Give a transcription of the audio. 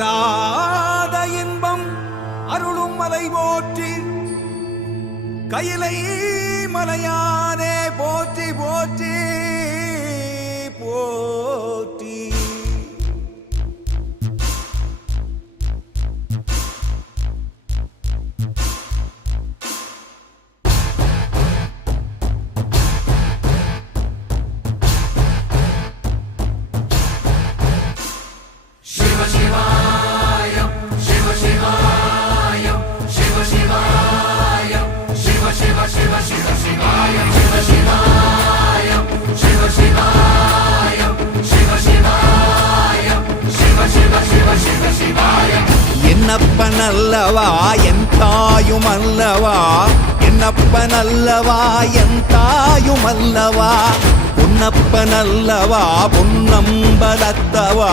ஆராத இன்பம் அருளும் மலை போற்றி கையிலை மலையானே போற்றி போற்றி போற்றி. என்னப்பனல்லவா என் தாயுமல்லவா, என்னப்பனல்லவா என் தாயுமல்லவா, பொன்னப்பனல்லவா பொன்னம்பலத்தவா